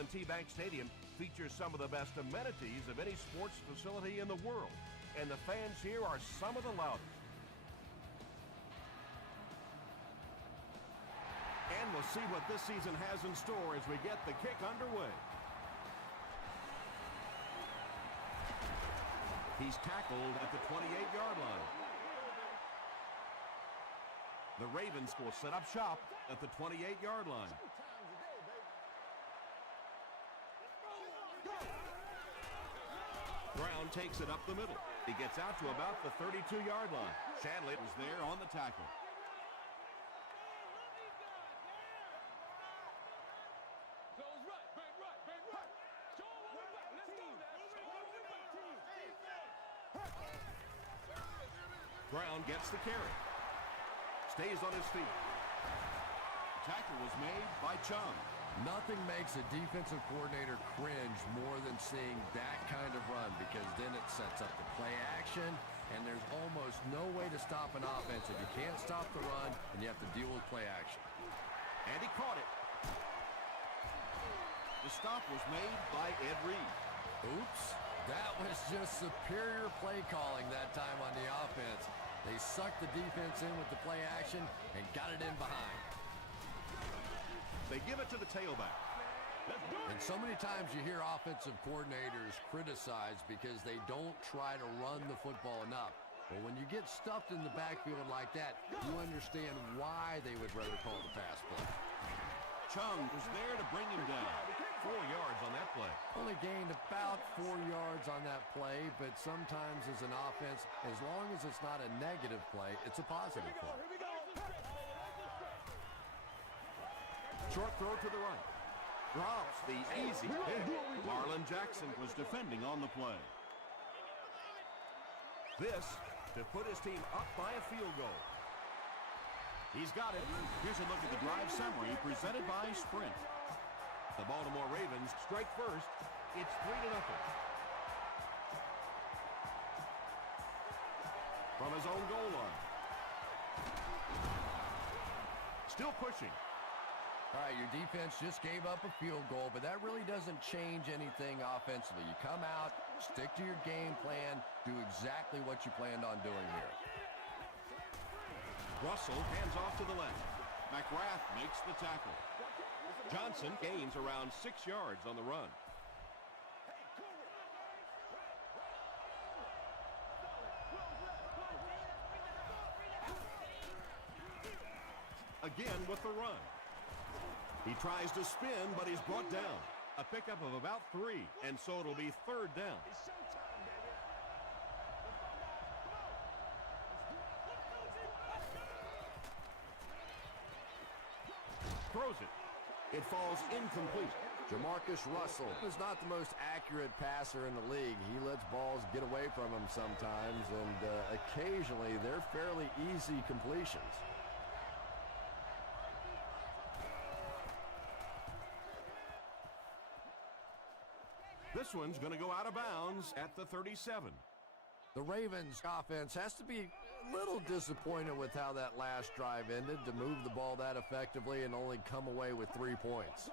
M&T Bank Stadium features some of the best amenities of any sports facility in the world, and the fans here are some of the loudest. And we'll see what this season has in store as we get the kick underway. He's tackled at the 28-yard line. The Ravens will set up shop at the 28-yard line. Brown takes it up the middle. He gets out to about the 32-yard line. Shanley was there on the tackle. Brown gets the carry. Stays on his feet. Tackle was made by Chung. Nothing makes a defensive coordinator cringe more than seeing that kind of run, because then it sets up the play action, and there's almost no way to stop an offense if you can't stop the run and you have to deal with play action. And he caught it. The stop was made by Ed Reed. Oops. That was just superior play calling that time on the offense. They sucked the defense in with the play action and got it in behind. They give it to the tailback. And so many times you hear offensive coordinators criticized because they don't try to run the football enough. But when you get stuffed in the backfield like that, you understand why they would rather call the pass play. Chung was there to bring him down. 4 yards on that play. Only gained about 4 yards on that play, but sometimes as an offense, as long as it's not a negative play, it's a positive play. Short throw to the right. Drops the easy pick. Marlon Jackson was defending on the play. This to put his team up by a field goal. He's got it. Here's a look at the drive summary presented by Sprint. The Baltimore Ravens strike first. It's 3-0. From his own goal line. Still pushing. All right, your defense just gave up a field goal, but that really doesn't change anything offensively. You come out, stick to your game plan, do exactly what you planned on doing here. Russell hands off to the left. McGrath makes the tackle. Johnson gains around 6 yards on the run. Again with the run. He tries to spin, but he's brought down. A pickup of about 3, and so it'll be 3rd down. Throws it. It falls incomplete. Jamarcus Russell is not the most accurate passer in the league. He lets balls get away from him sometimes, and occasionally they're fairly easy completions. This one's going to go out of bounds at the 37. The Ravens offense has to be a little disappointed with how that last drive ended, to move the ball that effectively and only come away with 3 points.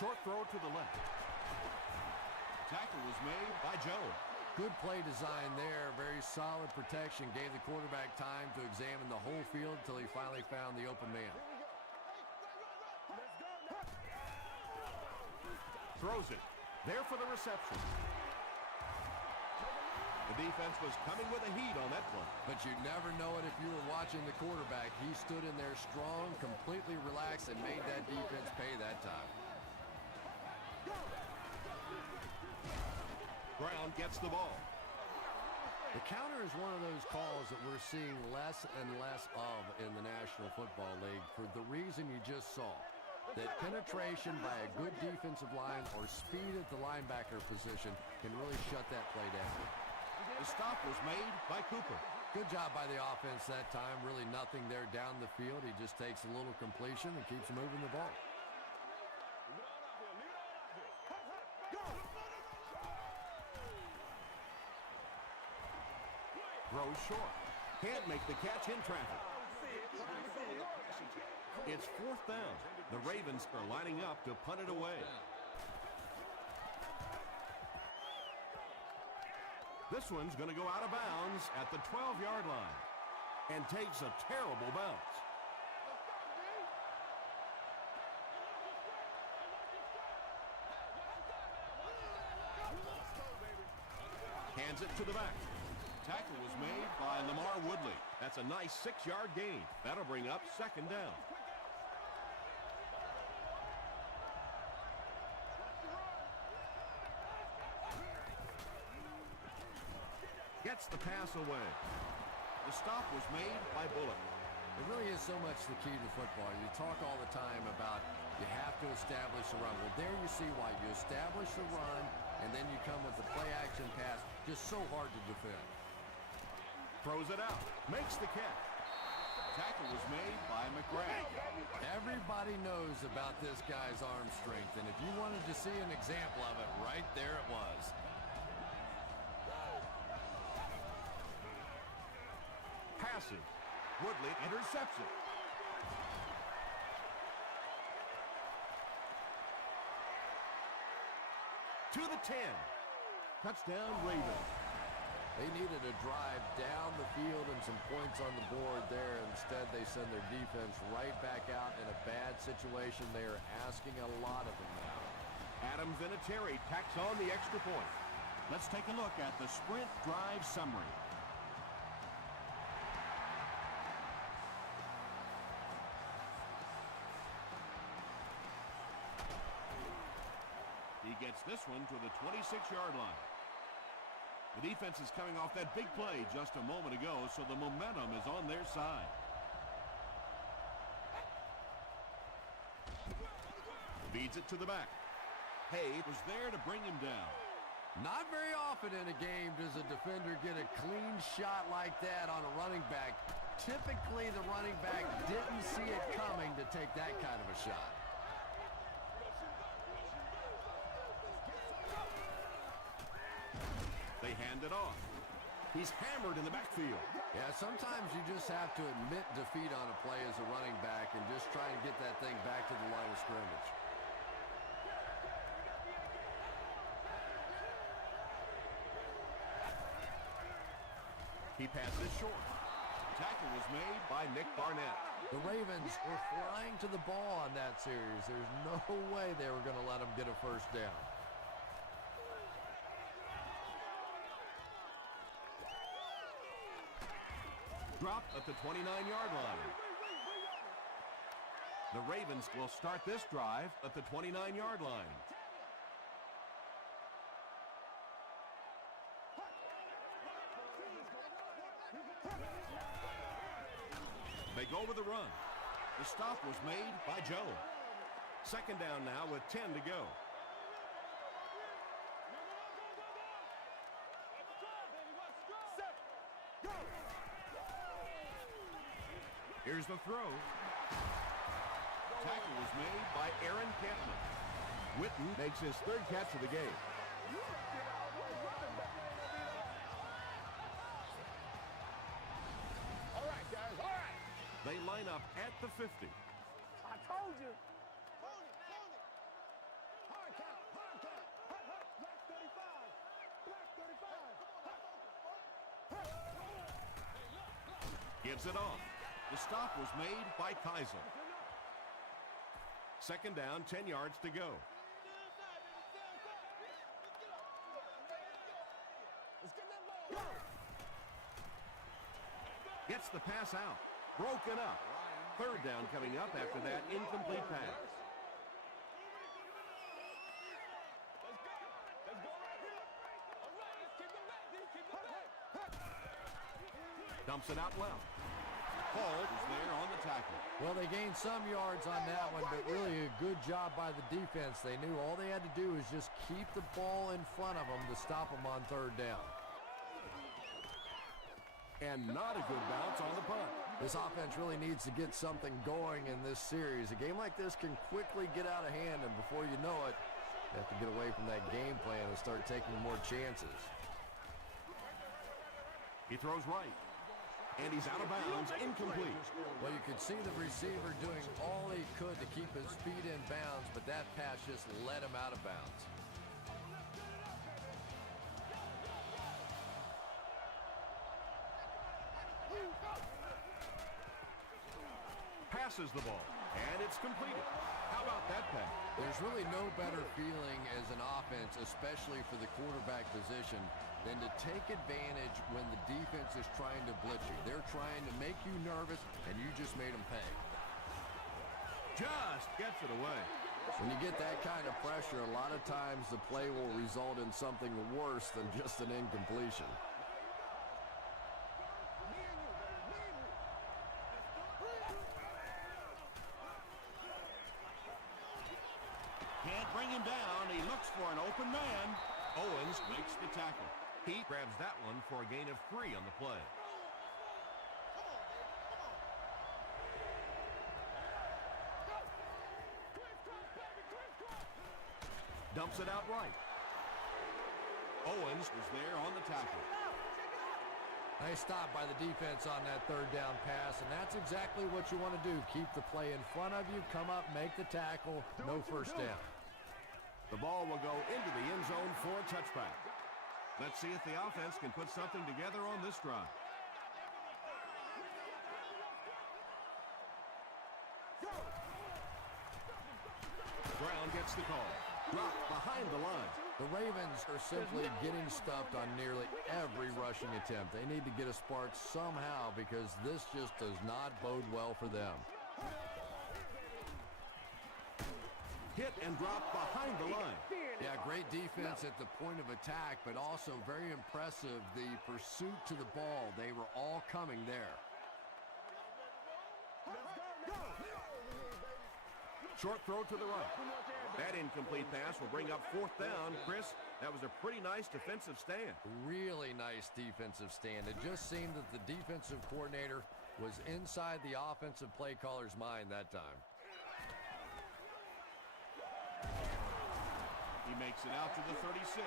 Short throw to the left. Tackle was made by Jones. Good play design there. Very solid protection. Gave the quarterback time to examine the whole field until he finally found the open man. Throws it. There for the reception. The defense was coming with a heat on that one. But you'd never know it if you were watching the quarterback. He stood in there strong, completely relaxed, and made that defense pay that time. Brown gets the ball. The counter is one of those calls that we're seeing less and less of in the National Football League for the reason you just saw. That penetration by a good defensive line or speed at the linebacker position can really shut that play down. The stop was made by Cooper. Good job by the offense that time. Really nothing there down the field. He just takes a little completion and keeps moving the ball. Throws short. Can't make the catch in traffic. It's fourth down. The Ravens are lining up to punt it away. This one's going to go out of bounds at the 12-yard line and takes a terrible bounce. Hands it to the back. Tackle was made by Lamar Woodley. That's a nice 6-yard gain. That'll bring up second down. Gets the pass away. The stop was made by Bullock. It really is so much the key to football. You talk all the time about you have to establish the run. Well, there you see why. You establish the run, and then you come with the play-action pass. Just so hard to defend. Throws it out. Makes the catch. Tackle was made by McGrath. Everybody knows about this guy's arm strength, and if you wanted to see an example of it, right there it was. Passes. Woodley intercepts it. To the 10. Touchdown, Ravens. They needed a drive down the field and some points on the board there. Instead, they send their defense right back out in a bad situation. They are asking a lot of them now. Adam Vinatieri tacks on the extra point. Let's take a look at the sprint drive summary. He gets this one to the 26-yard line. The defense is coming off that big play just a moment ago, so the momentum is on their side. Feeds it to the back. Hay was there to bring him down. Not very often in a game does a defender get a clean shot like that on a running back. Typically, the running back didn't see it coming to take that kind of a shot. They hand it off. He's hammered in the backfield. Yeah, sometimes you just have to admit defeat on a play as a running back and just try and get that thing back to the line of scrimmage. He passes short. Tackle was made by Nick Barnett. The Ravens were flying to the ball on that series. There's no way they were going to let them get a first down. Dropped at the 29-yard line. The Ravens will start this drive at the 29-yard line. They go with the run. The stop was made by Jones. Second down now with 10 to go. Here's the throw. Tackle was made by Aaron Campbell. Witten makes his third catch of the game. All right, guys, all right. They line up at the 50. I told you. Hold it. Hard count. Black 35. Gives it off. The stop was made by Kaiser. Second down, 10 yards to go. Gets the pass out. Broken up. Third down coming up after that incomplete pass. Dumps it out left. Paul is there on the tackle. Well, they gained some yards on that one, but really a good job by the defense. They knew all they had to do is just keep the ball in front of them to stop them on third down. And not a good bounce on the punt. This offense really needs to get something going in this series. A game like this can quickly get out of hand, and before you know it, you have to get away from that game plan and start taking more chances. He throws right. And he's out of bounds, incomplete. Well, you could see the receiver doing all he could to keep his feet in bounds, but that pass just let him out of bounds. Passes the ball, and it's completed. How about that pass? There's really no better feeling as an offense, especially for the quarterback position, than to take advantage when the defense is trying to blitz you. They're trying to make you nervous, and you just made them pay. Just gets it away. When you get that kind of pressure, a lot of times the play will result in something worse than just an incompletion. Can't bring him down. He looks for an open man. Owens makes the tackle. He grabs that one for a gain of 3 on the play. Dumps it out right. Owens was there on the tackle. Nice stop by the defense on that third down pass, and that's exactly what you want to do. Keep the play in front of you, come up, make the tackle, no first down. The ball will go into the end zone for a touchback. Let's see if the offense can put something together on this drive. Brown gets the call. Dropped behind the line. The Ravens are simply getting stuffed on nearly every rushing attempt. They need to get a spark somehow because this just does not bode well for them. Hit and drop behind the line. Yeah, great defense at the point of attack, but also very impressive the pursuit to the ball. They were all coming there. Short throw to the right. That incomplete pass will bring up 4th down. Chris, that was a pretty nice defensive stand. Really nice defensive stand. It just seemed that the defensive coordinator was inside the offensive play caller's mind that time. He makes it out to the 36.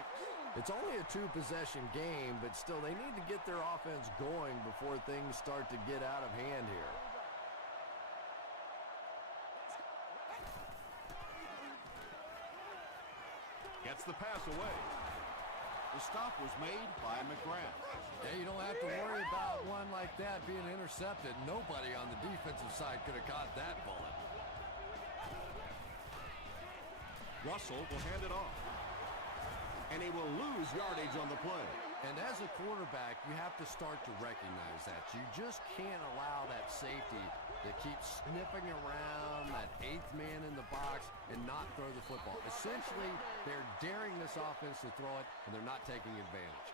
It's only a 2-possession game, but still they need to get their offense going before things start to get out of hand here. Gets the pass away. The stop was made by McGrath. Yeah, you don't have to worry about one like that being intercepted. Nobody on the defensive side could have caught that bullet. Russell will hand it off. And he will lose yardage on the play. And as a quarterback, you have to start to recognize that. You just can't allow that safety to keep sniffing around that 8th man in the box and not throw the football. Essentially, they're daring this offense to throw it, and they're not taking advantage.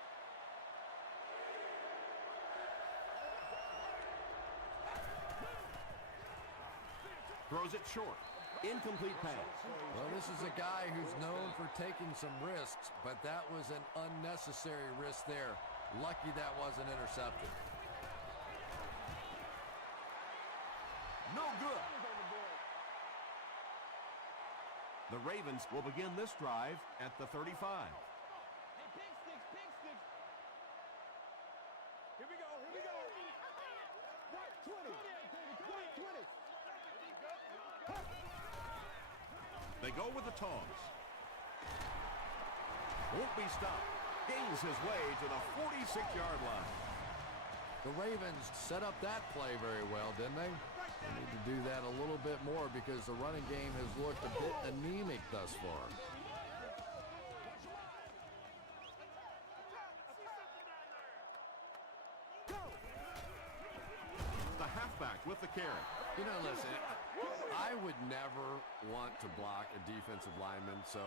Throws it short. Incomplete pass. Well, this is a guy who's known for taking some risks, but that was an unnecessary risk there. Lucky that wasn't intercepted. No good. The Ravens will begin this drive at the 35. Hey, pick sticks. Here we go. Right, 20. Right, 20. They go with the toss. Won't be stopped. Gains his way to the 46-yard line. The Ravens set up that play very well, didn't they? They need to do that a little bit more because the running game has looked a bit anemic thus far. The halfback with the carry. You know, listen, I would never want to block a defensive lineman, so,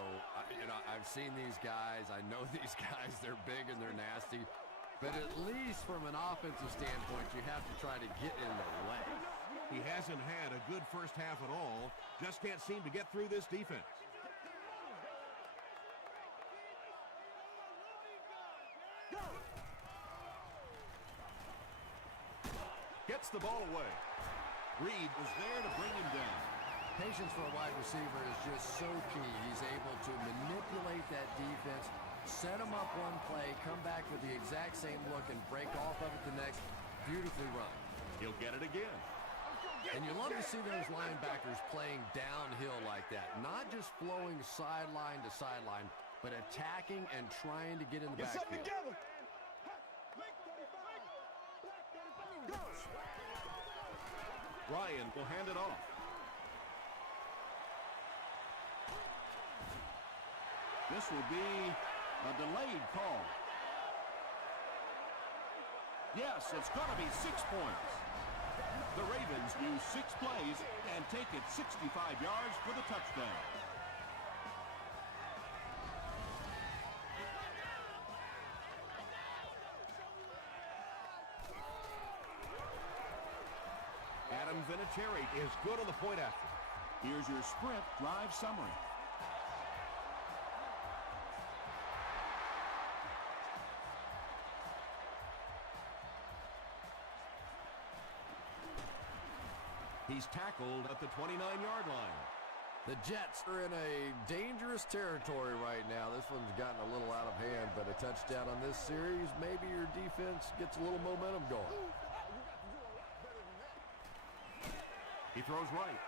I've seen these guys. I know these guys. They're big and they're nasty. But at least from an offensive standpoint, you have to try to get in their way. He hasn't had a good first half at all. Just can't seem to get through this defense. Gets the ball away. Reed was there to bring him down. Patience for a wide receiver is just so key. He's able to manipulate that defense, set them up one play, come back with the exact same look, and break off of it the next. beautifully run. He'll get it again. And you love to see those linebackers playing downhill like that. Not just flowing sideline to sideline, but attacking and trying to get in the Get something backfield. together. Ryan will hand it off. This will be a delayed call. Yes, it's going to be 6 points. The Ravens use 6 plays and take it 65 yards for the touchdown. Adam Vinatieri is good on the point after. Here's your Sprint drive summary. He's tackled at the 29-yard line. The Jets are in a dangerous territory right now. This one's gotten a little out of hand, but a touchdown on this series, maybe your defense gets a little momentum going. He throws right.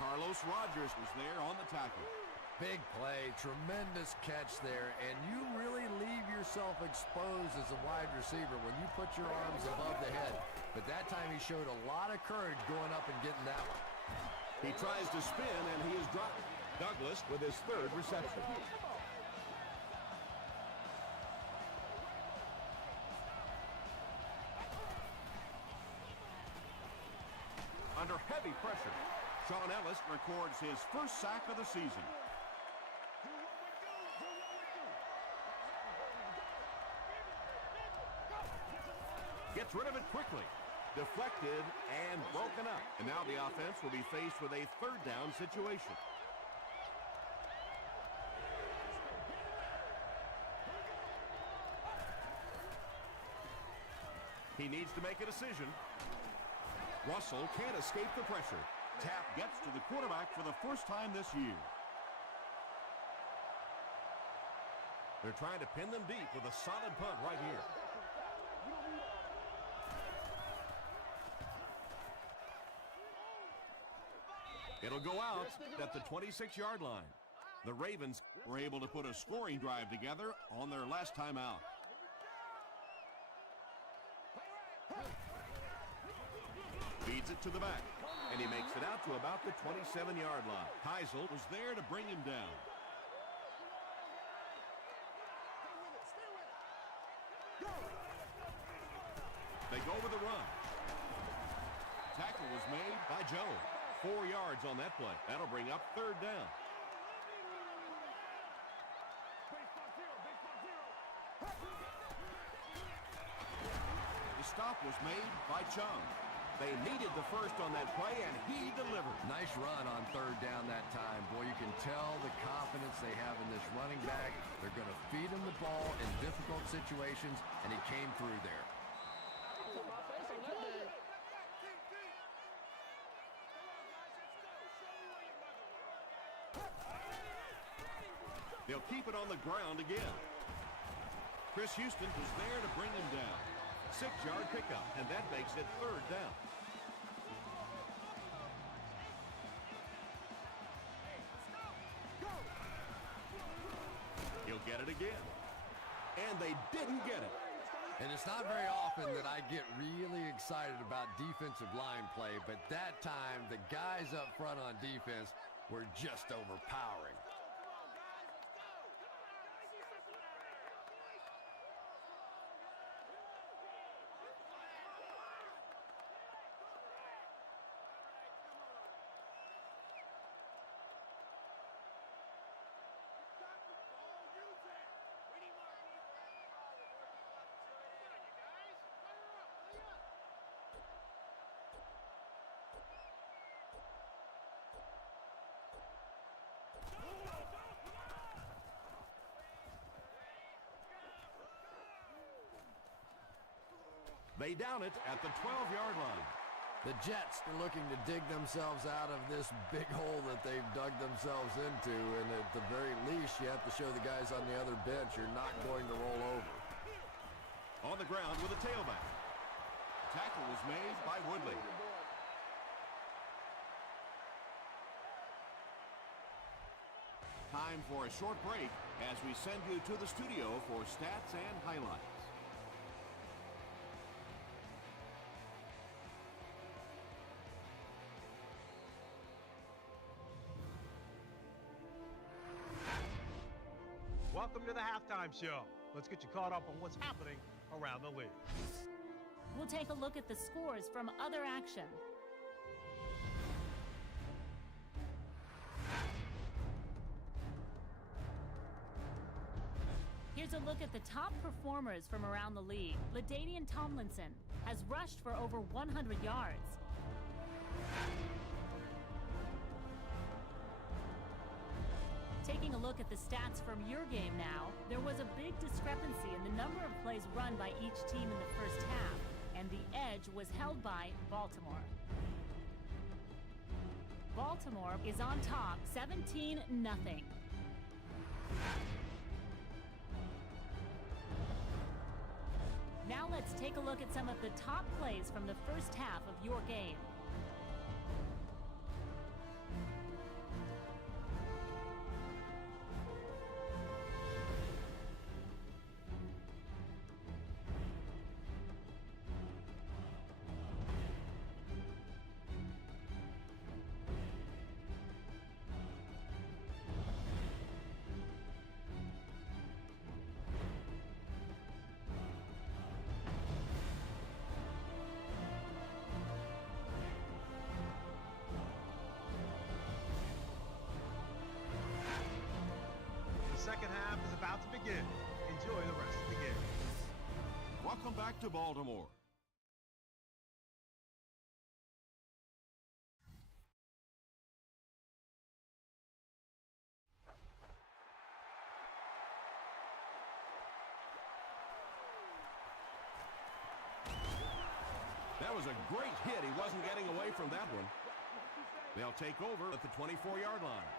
Carlos Rogers was there on the tackle. Big play, tremendous catch there, and you really leave yourself exposed as a wide receiver when you put your arms above the head. But that time he showed a lot of courage going up and getting that one. He tries to spin, and he is dropped. Douglas with his 3rd reception. Under heavy pressure, Sean Ellis records his 1st sack of the season. Gets rid of it quickly. Deflected and broken up. And now the offense will be faced with a 3rd down situation. He needs to make a decision. Russell can't escape the pressure. Tap gets to the quarterback for the first time this year. They're trying to pin them deep with a solid punt right here. It'll go out at the 26-yard line. The Ravens were able to put a scoring drive together on their last time out. Feeds it to the back, and he makes it out to about the 27-yard line. Heisel was there to bring him down. They go with the run. Tackle was made by Jones. 4 yards on that play. That'll bring up 3rd down. The stop was made by Chung. They needed the first on that play, and he delivered. Nice run on 3rd down that time. Boy, you can tell the confidence they have in this running back. They're going to feed him the ball in difficult situations, and he came through there. They'll keep it on the ground again. Chris Houston was there to bring him down. 6-yard pickup, and that makes it 3rd down. He'll get it again. And they didn't get it. And it's not very often that I get really excited about defensive line play, but that time the guys up front on defense were just overpowering. They down it at the 12-yard line. The Jets are looking to dig themselves out of this big hole that they've dug themselves into, and at the very least, you have to show the guys on the other bench you're not going to roll over. On the ground with a tailback. Tackle was made by Woodley. Time for a short break as we send you to the studio for stats and highlights. Welcome to the halftime show. Let's get you caught up on what's happening around the league. We'll take a look at the scores from other action. Here's a look at the top performers from around the league. LaDainian Tomlinson has rushed for over 100 yards. Taking a look at the stats from your game now, there was a big discrepancy in the number of plays run by each team in the first half, and the edge was held by Baltimore. Baltimore is on top, 17-0. Now let's take a look at some of the top plays from the first half of your game. The second half is about to begin. Enjoy the rest of the game. Welcome back to Baltimore. That was a great hit. He wasn't getting away from that one. They'll take over at the 24-yard line.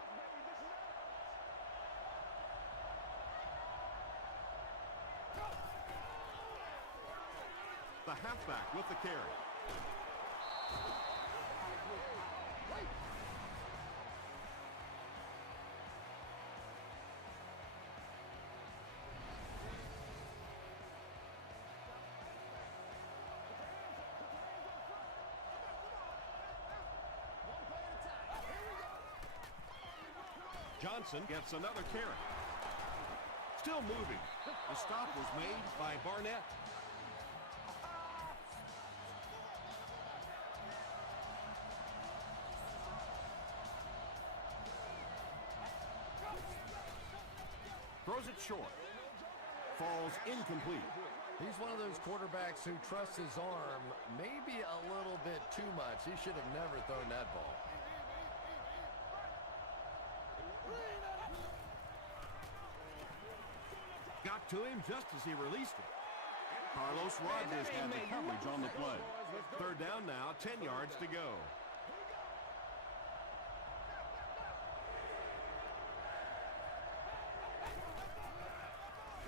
The halfback with the carry. Johnson gets another carry. Still moving. The stop was made by Barnett. Throws it short. Falls incomplete. He's one of those quarterbacks who trusts his arm maybe a little bit too much. He should have never thrown that ball. Got to him just as he released it. Carlos Rogers had the coverage on the play. Third down now, 10 yards to go.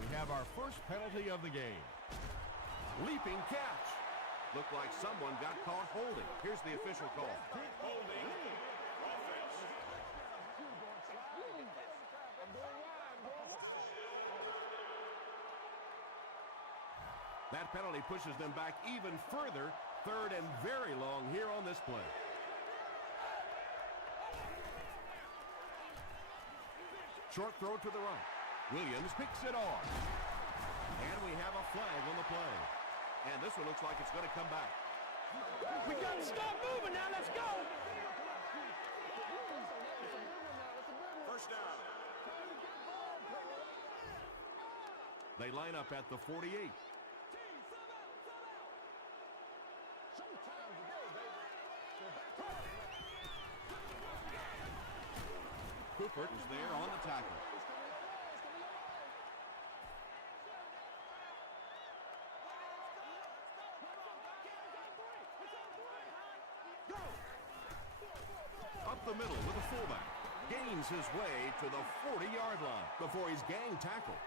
We have our first penalty of the game. Leaping catch. Looked like someone got caught holding. Here's the official call. Holding. Offense. That penalty pushes them back even further. Third and very long here on this play. Short throw to the right. Williams picks it off. And we have a flag on the play. And this one looks like it's going to come back. We got to stop moving now. Let's go. First down. They line up at the 48. Cooper is there on the tackle. Up the middle with a fullback. Gains his way to the 40-yard line before he's gang tackled.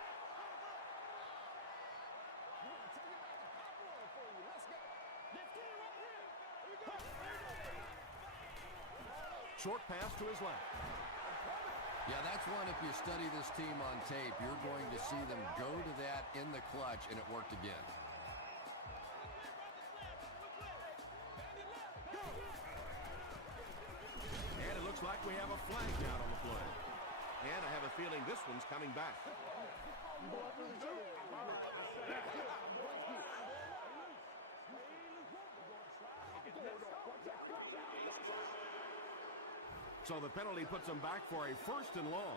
Short pass to his left. Yeah, that's one, if you study this team on tape, you're going to see them go to that in the clutch, and it worked again. And it looks like we have a flag down on the play. And I have a feeling this one's coming back. So the penalty puts them back for a 1st and long.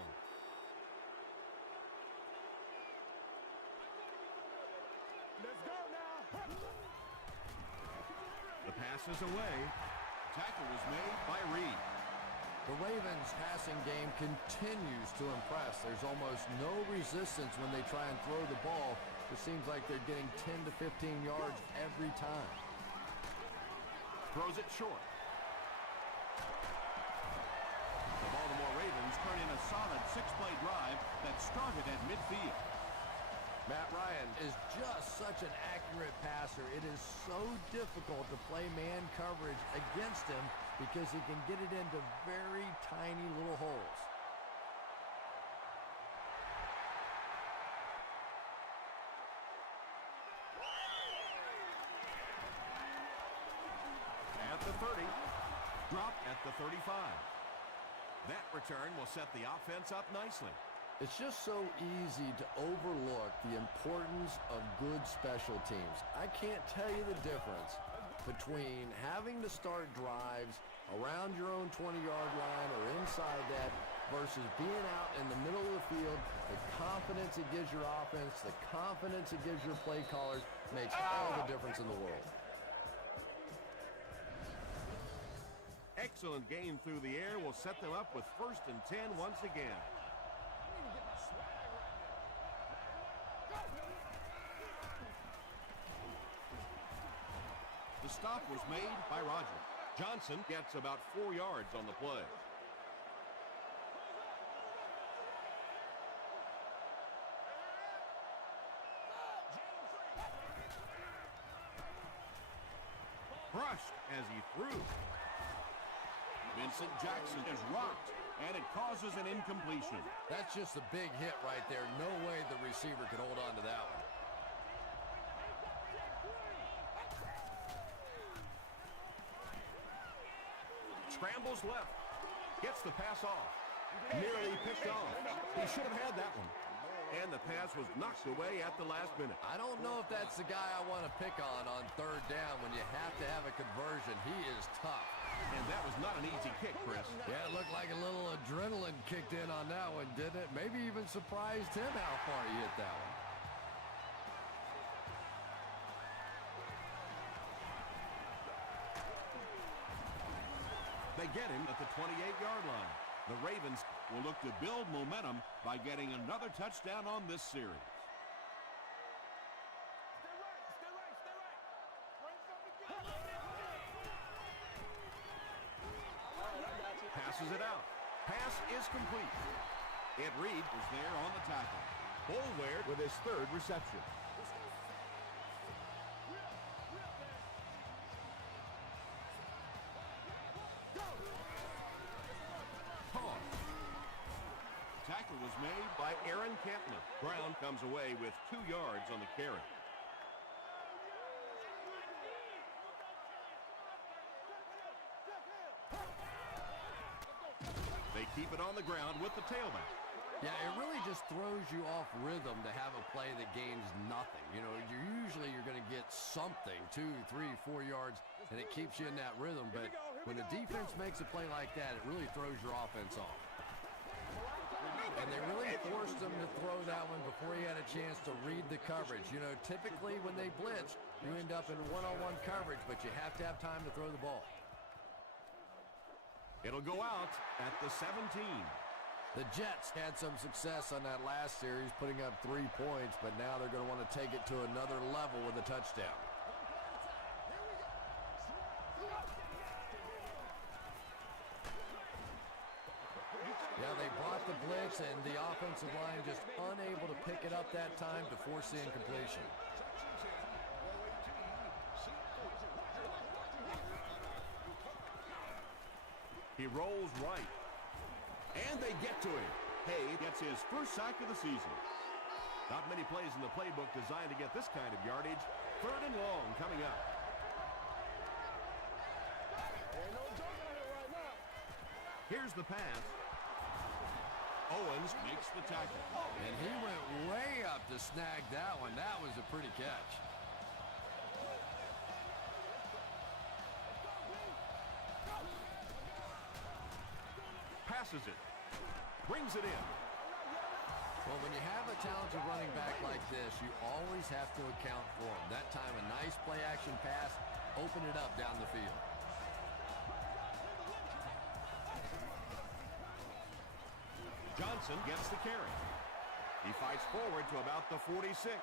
Let's go now. The pass is away. Tackle was made by Reed. The Ravens' passing game continues to impress. There's almost no resistance when they try and throw the ball. It seems like they're getting 10 to 15 yards every time. Throws it short. The Baltimore Ravens turn in a solid 6-play drive that started at midfield. Matt Ryan is just such an accurate passer. It is so difficult to play man coverage against him because he can get it into very tiny little holes. At the 30. Drop at the 35. That return will set the offense up nicely. It's just so easy to overlook the importance of good special teams. I can't tell you the difference between having to start drives around your own 20-yard line or inside that versus being out in the middle of the field. The confidence it gives your offense, the confidence it gives your play callers makes all the difference in the world. Excellent game through the air will set them up with 1st and 10 once again. The stop was made by Roger. Johnson gets about 4 yards on the play. Crushed as he threw. Vincent Jackson is rocked, and it causes an incompletion. That's just a big hit right there. No way the receiver could hold on to that one. Scrambles left. Gets the pass off. Nearly picked off. He should have had that one. And the pass was knocked away at the last minute. I don't know if that's the guy I want to pick on 3rd down when you have to have a conversion. He is tough. And that was not an easy kick, Chris. Yeah, it looked like a little adrenaline kicked in on that one, didn't it? Maybe even surprised him how far he hit that one. They get him at the 28-yard line. The Ravens will look to build momentum by getting another touchdown on this series. Passes it out. Pass is complete. Ed Reed is there on the tackle. Boulware with his 3rd reception. Tackle was made by Aaron Campman. Brown comes away with 2 yards on the carry. They keep it on the ground with the tailback. Yeah, it really just throws you off rhythm to have a play that gains nothing. You know, you're going to get something, 2, 3, 4 yards, and it keeps you in that rhythm. But when a defense makes a play like that, it really throws your offense off. And they really forced him to throw that one before he had a chance to read the coverage. You know, typically when they blitz, you end up in one-on-one coverage, but you have to have time to throw the ball. It'll go out at the 17. The Jets had some success on that last series, putting up 3 points, but now they're going to want to take it to another level with a touchdown. Yeah, they brought the blitz, and the offensive line just unable to pick it up that time to force the incompletion. he rolls right. And they get to him. Hay gets his first sack of the season. Not many plays in the playbook designed to get this kind of yardage. 3rd and long coming up. Ain't no joke out here right now. Here's the pass. Owens makes the tackle. And he went way up to snag that one. That was a pretty catch. Passes it. Brings it in. Well, when you have a talented running back like this, you always have to account for him. That time, a nice play-action pass, open it up down the field. Johnson gets the carry. He fights forward to about the 46.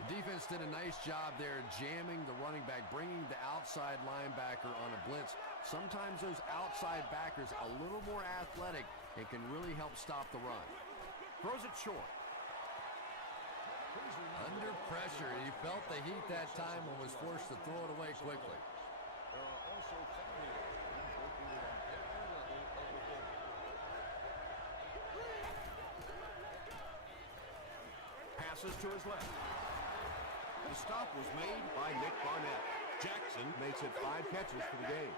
The defense did a nice job there jamming the running back, bringing the outside linebacker on a blitz. Sometimes those outside backers a little more athletic and can really help stop the run. Throws it short. Under pressure, he felt the heat that time and was forced to throw it away quickly. There are also families located on every level of the game. Passes to his left. The stop was made by Nick Barnett. Jackson makes it 5 catches for the game.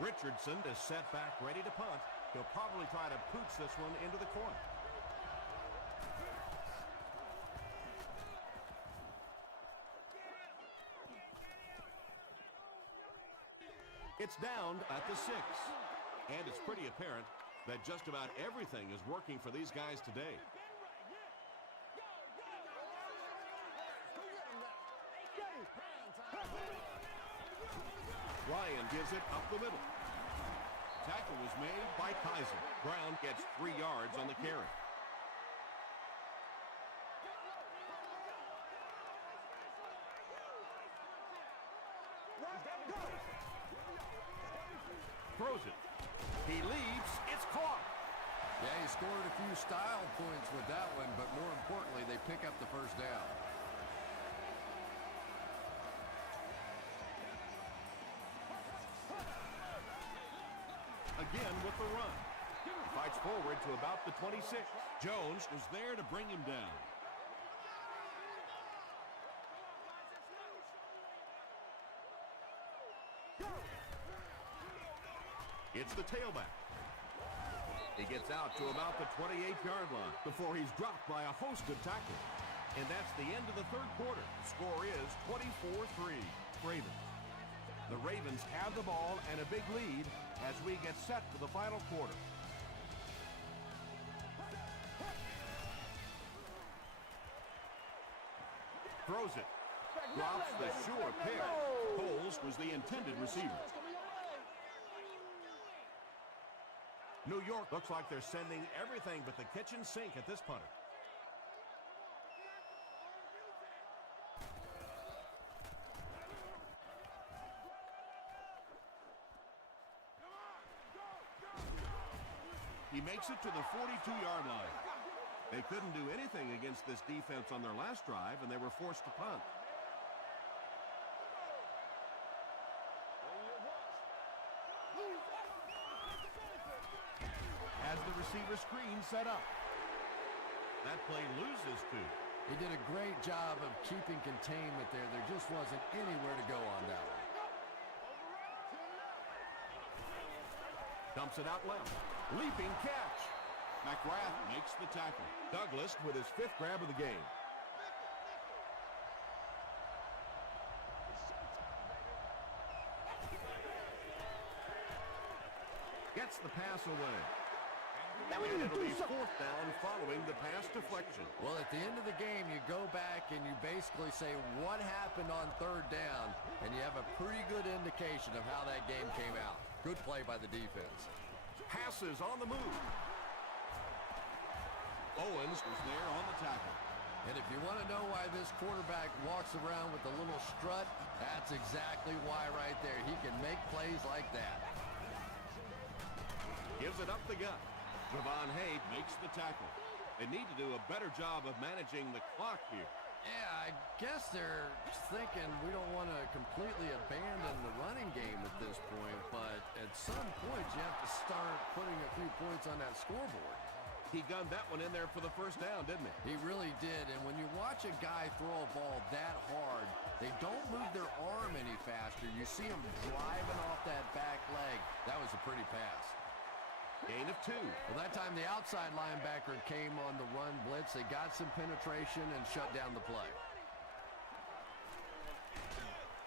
Richardson is set back, ready to punt. He'll probably try to pooch this one into the corner. It's down at the 6. And it's pretty apparent that just about everything is working for these guys today. Ryan gives it up the middle. Tackle was made by Kaiser. Brown gets 3 yards on the carry. Throws it. He leaps. It's caught. Yeah, he scored a few style points with that one, but more importantly, they pick up the first down. Again with the run. Fights forward to about the 26. Jones was there to bring him down. It's the tailback. He gets out to about the 28-yard line before he's dropped by a host of tackles. And that's the end of the 3rd quarter. The score is 24-3 Ravens. The Ravens have the ball and a big lead as we get set for the final quarter. Throws it. Drops the sure pair. Coles was the intended receiver. New York looks like they're sending everything but the kitchen sink at this punter. He makes it to the 42-yard line. They couldn't do anything against this defense on their last drive, and they were forced to punt. Has the receiver screen set up. That play loses 2. He did a great job of keeping containment there. There just wasn't anywhere to go on that one. Dumps it out left. Leaping catch. McGrath makes the tackle. Douglas with his 5th grab of the game. Gets the pass away. And it'll be 4th down following the pass deflection. Well, at the end of the game, you go back and you basically say what happened on 3rd down, and you have a pretty good indication of how that game came out. Good play by the defense. Passes on the move. Owens was there on the tackle. And if you want to know why this quarterback walks around with a little strut, that's exactly why right there. He can make plays like that. Gives it up the gut. Javon Hay makes the tackle. They need to do a better job of managing the clock here. Yeah, I guess they're thinking we don't want to completely abandon the running game at this point, but at some point you have to start putting a few points on that scoreboard. He gunned that one in there for the first down, didn't he? He really did, and when you watch a guy throw a ball that hard, they don't move their arm any faster. You see them driving off that back leg. That was a pretty pass. Gain of 2. Well, that time the outside linebacker came on the run blitz. They got some penetration and shut down the play.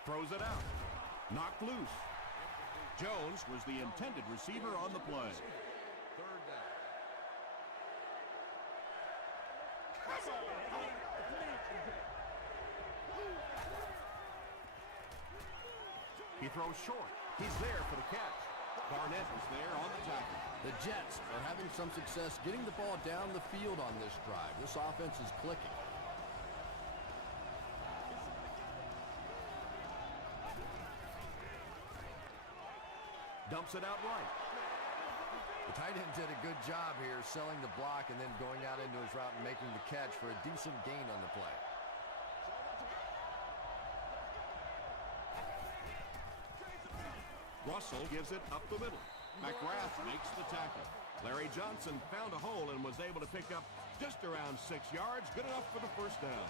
Throws it out. Knocked loose. Jones was the intended receiver on the play. Third down. He throws short. He's there for the catch. Barnett is there on the tackle. The Jets are having some success getting the ball down the field on this drive. This offense is clicking. Dumps it out right. The tight end did a good job here selling the block and then going out into his route and making the catch for a decent gain on the play. Russell gives it up the middle. McGrath makes the tackle. Larry Johnson found a hole and was able to pick up just around 6 yards. Good enough for the first down.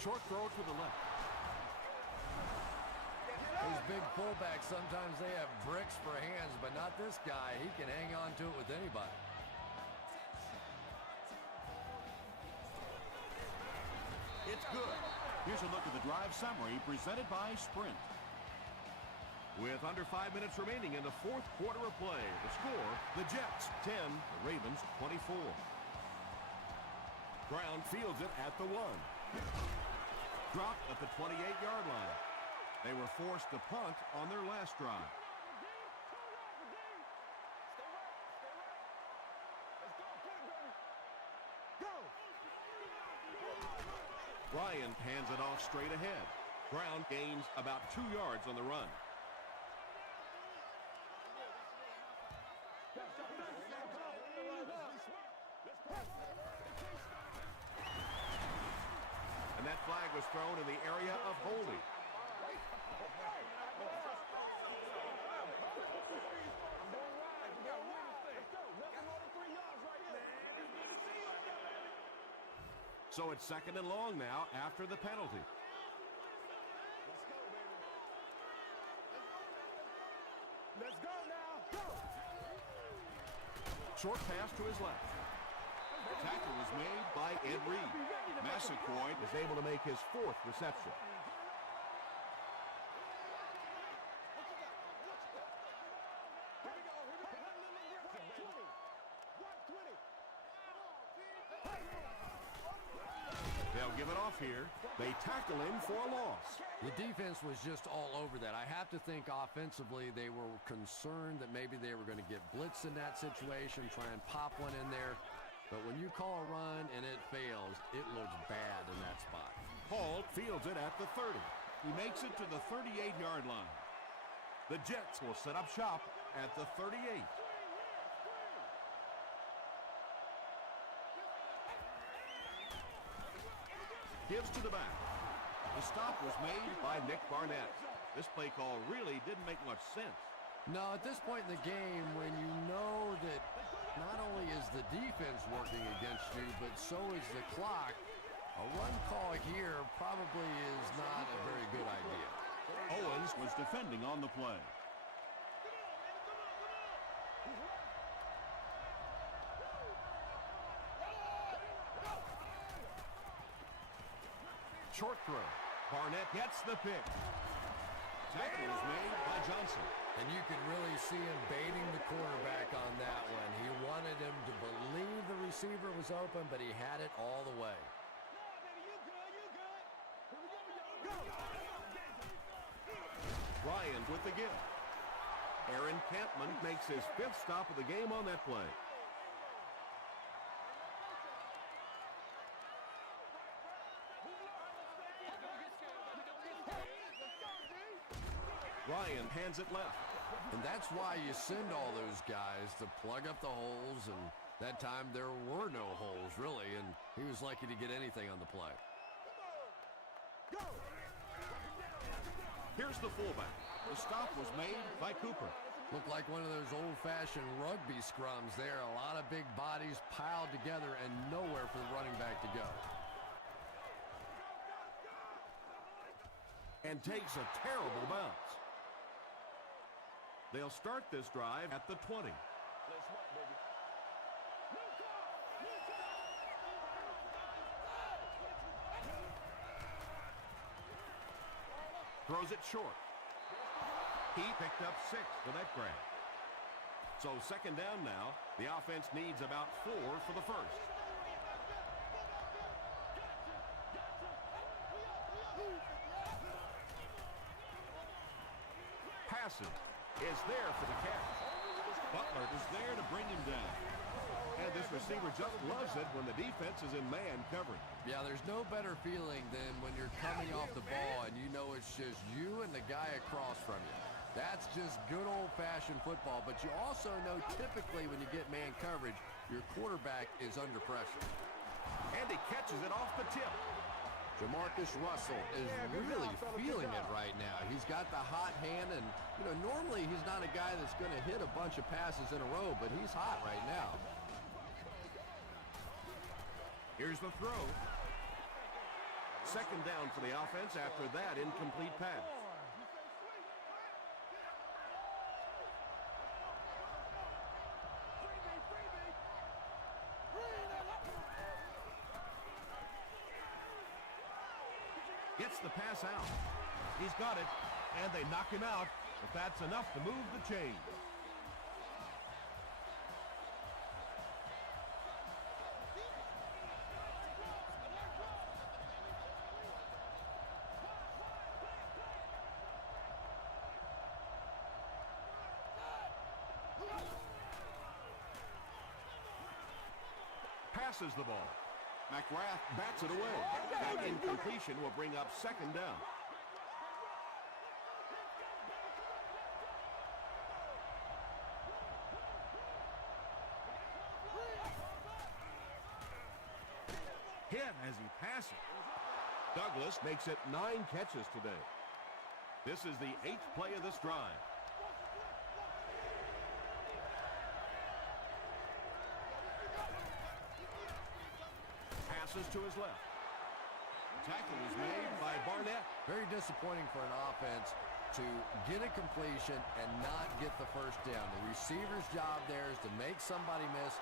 Short throw to the left. These big fullbacks, sometimes they have bricks for hands, but not this guy. He can hang on to it with anybody. It's good. Here's a look at the drive summary presented by Sprint. With under 5 minutes remaining in the fourth quarter of play, the score, the Jets 10, the Ravens 24. Brown fields it at the 1. Dropped at the 28-yard line. They were forced to punt on their last drive. Ryan hands it off straight ahead. Brown gains about 2 yards on the run. And that flag was thrown in the area of holding. So it's 2nd and long now after the penalty. Let's go now. Go. Short pass to his left. The tackle was made by Ed Reed. Massaquoi is able to make his 4th reception. They'll give it off here. They tackle him for a loss. The defense was just all over that. I have to think offensively they were concerned that maybe they were going to get blitzed in that situation, try and pop one in there. But when you call a run and it fails, it looks bad in that spot. Hall fields it at the 30. He makes it to the 38-yard line. The Jets will set up shop at the 38. Gives to the back. The stop was made by Nick Barnett. This play call really didn't make much sense. No, at this point in the game, when you know that not only is the defense working against you, but so is the clock, a run call here probably is not a very good idea. Owens was defending on the play. Short throw. Barnett gets the pick. Tackle is made by Johnson. And you could really see him baiting the quarterback on that one. He wanted him to believe the receiver was open, but he had it all the way. Ryan with the give. Aaron Campman makes his 5th stop of the game on that play. Ryan hands it left. And that's why you send all those guys to plug up the holes and That time there were no holes, really, and he was lucky to get anything on the play. Here's the fullback. The stop was made by Cooper. Looked like one of those old-fashioned rugby scrums there. A lot of big bodies piled together and nowhere for the running back to go. And takes a terrible bounce. They'll start this drive at the 20. Throws it short. He picked up 6 for that grab. So second down now. The offense needs about 4 for the first. Passes is there for the catch. Butler is there to bring him down. And this receiver just loves it when the defense is in man coverage. Yeah, there's no better feeling than when you're coming off the ball and you know it's just you and the guy across from you. That's just good old-fashioned football, but you also know typically when you get man coverage, your quarterback is under pressure. And he catches it off the tip. Jamarcus Russell is really feeling it right now. He's got the hot hand, and normally he's not a guy that's going to hit a bunch of passes in a row, but he's hot right now. Here's the throw. Second down for the offense after that incomplete pass. Gets the pass out. He's got it, and they knock him out, but that's enough to move the chains. Passes the ball. McGrath bats it away. That incompletion will bring up second down. Hit as he passes. Douglas makes it 9 catches today. This is the 8th play of this drive. To his left. Tackle is made by Barnett. Very disappointing for an offense to get a completion and not get the first down. The receiver's job there is to make somebody miss.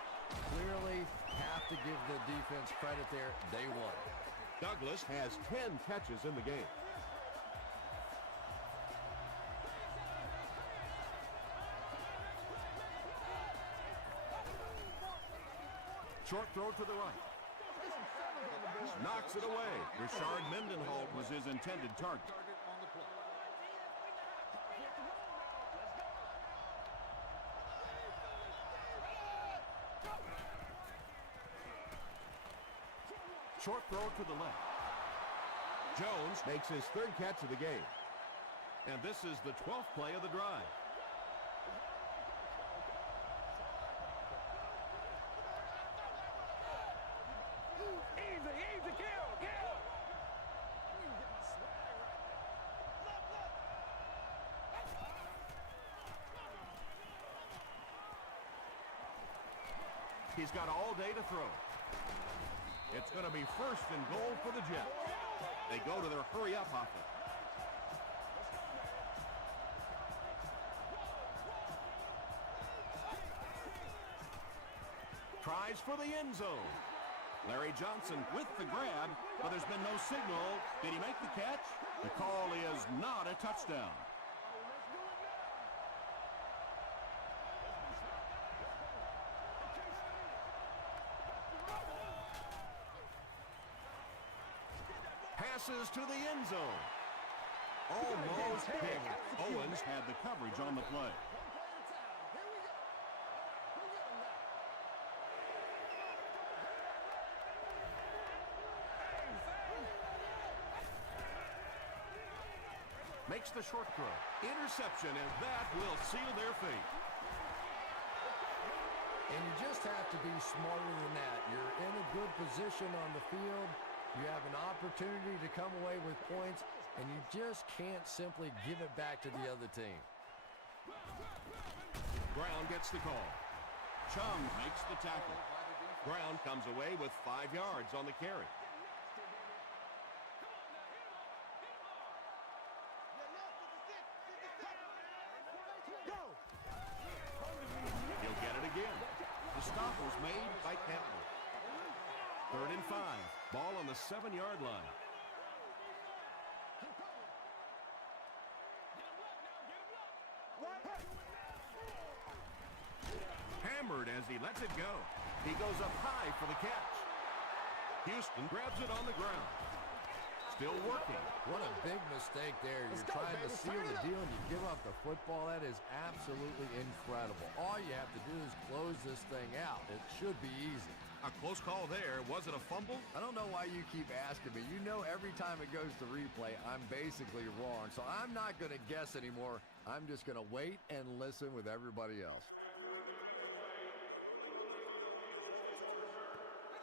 Clearly have to give the defense credit there. They won. Douglas has 10 catches in the game. Short throw to the right. Knocks it away. Rashard Mendenhall was his intended target. Short throw to the left. Jones makes his 3rd catch of the game. And this is the 12th play of the drive. He's got all day to throw. It's going to be 1st and goal for the Jets. They go to their hurry-up offense. Tries for the end zone. Larry Johnson with the grab, but there's been no signal. Did he make the catch? The call is not a touchdown. Passes to the end zone. Almost picked. Owens had the coverage on the play. Makes the short throw. Interception, and that will seal their fate. And you just have to be smarter than that. You're in a good position on the field. You have an opportunity to come away with points, and you just can't simply give it back to the other team. Brown gets the call. Chung makes the tackle. Brown comes away with 5 yards on the carry. He'll get it again. The stop was made by Cantwell. 3rd and 5. Ball on the 7-yard line. Hammered as he lets it go. He goes up high for the catch. Houston grabs it on the ground. Still working. What a big mistake there. You're trying to seal the deal and you give up the football. That is absolutely incredible. All you have to do is close this thing out. It should be easy. A close call there. Was it a fumble? I don't know why you keep asking me. You know every time it goes to replay, I'm basically wrong. So I'm not going to guess anymore. I'm just going to wait and listen with everybody else.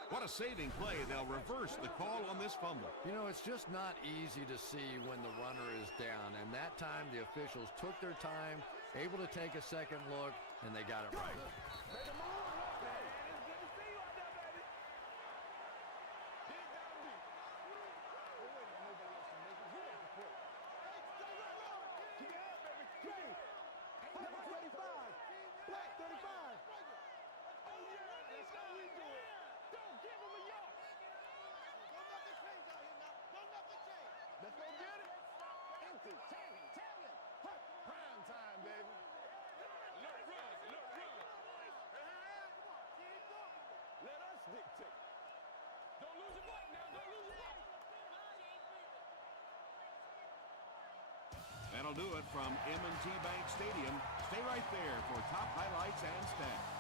What a saving play. They'll reverse the call on this fumble. You know, it's just not easy to see when the runner is down. And that time, the officials took their time, able to take a second look, and they got it right. Let's go get it. Empty. Tagging. Prime time, baby. Look, run. Let us dictate. Don't lose your butt now. Don't lose your butt. That'll do it from M&T Bank Stadium. Stay right there for top highlights and stats.